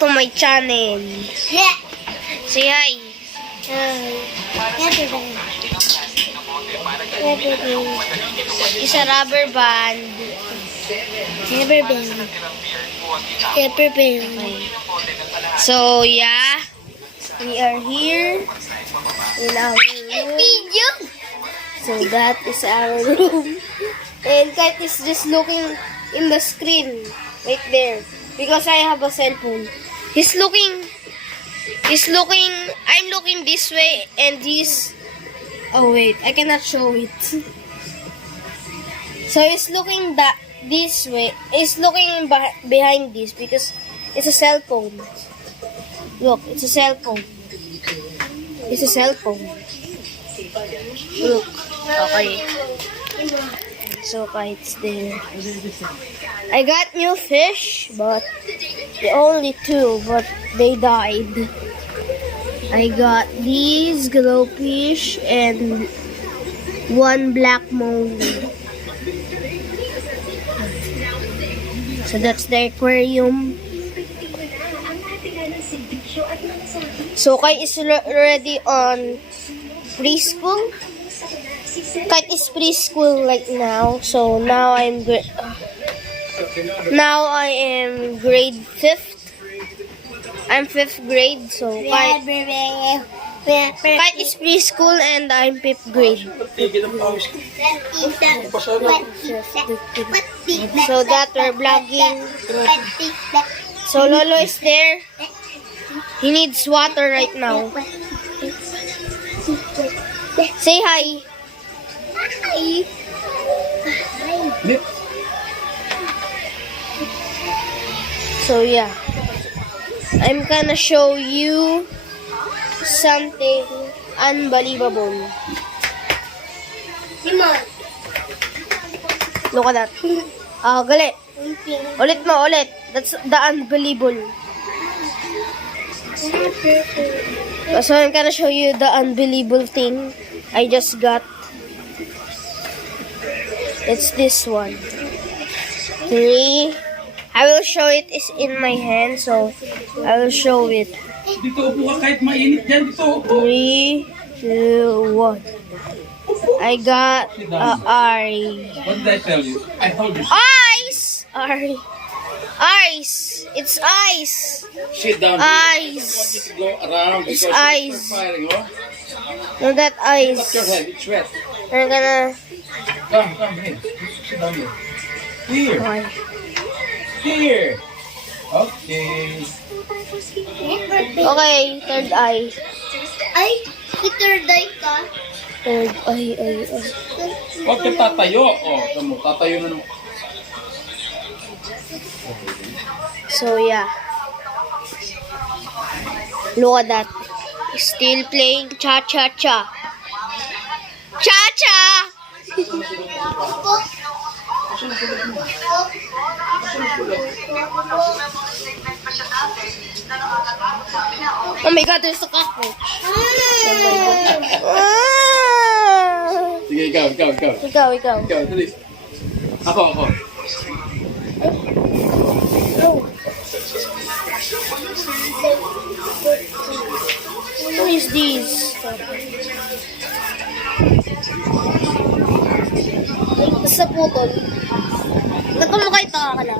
to my channel. Yeah. Say hi. It's a rubber band. Rubber band. Rubber band. So, yeah. We are here in our room. So, that is our room. And Kite is just looking in the screen. Right there. Because I have a cell phone. He's looking, I'm looking this way and he's, oh wait, I cannot show it. So he's looking this way, he's looking behind this because it's a cell phone. Look, it's a cell phone. It's a cell phone. Look, okay. So Kite's there. I got new fish, but only 2, but they died. I got these glowfish and 1 black molly. So that's the aquarium. So Kite is already on preschool. Kite is preschool like now. So now I am grade 5th. I'm 5th grade, so Kite is preschool and I'm 5th grade. So that we're vlogging. So Lolo is there. He needs water right now. Say hi. Hi. So yeah, I'm gonna show you something unbelievable. Simon. Look at that. Gali. Ulit mo, ulit. That's the unbelievable. So I'm gonna show you the unbelievable thing I just got. It's this one. 3. I will show it. It's in my hand, so I will show it. Dito upo ka kahit mainit dyan. Dito upo. 3, 2, 1. I got Ari. What did I tell you? I told you. Ice! Ari. Ice! It's ice! Sit down. Ice! I want you to go around It's because ice. it's firing, oh? No, that Up your ice. head. It's wet. I'm gonna... Come here. Sit down here. Here. Okay. Here. Okay. Okay, third eye. Ay, third eye ka. Third eye, ay. Huwag ka tatayo. Oh, tamo, tatayo na naman. So, yeah. Look at that. Still playing cha-cha-cha. Cha-cha! Oh my God, there's a cockroach. Oh my God. Ah! Sige, ikaw. Ikaw. Ikaw, dali. Ako. Who is this? Basta putol. Ba't mo kayo ito? Kala.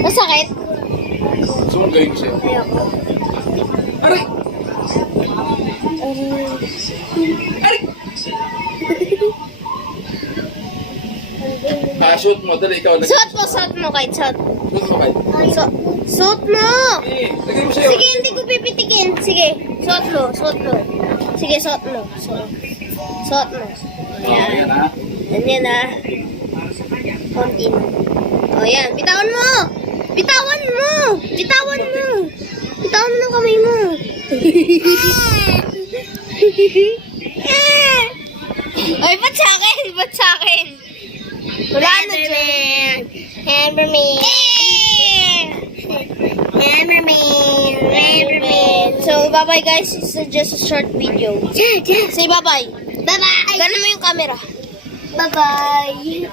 Masakit? Sumunod gawin ko sa'yo. Ayoko. Aray! Aray! Shoot mo, dali ikaw. Suot mo kahit suot. Shoot mo kahit. Suot mo! Eh, lagay mo sa'yo. Sige, hindi ko pipitikin. Sige, suot mo. Sige, suot mo. Suot mo. Ayan. Ganyan na. Konti na. O, yan. Bitawan mo! Bitawan mo ng kamay mo. Ay, ba't sa akin? Wala na dyan. Hammerman. So, bye-bye guys. It's just a short video. Say bye-bye. Bye-bye. Ganon mo yung camera. Bye-bye.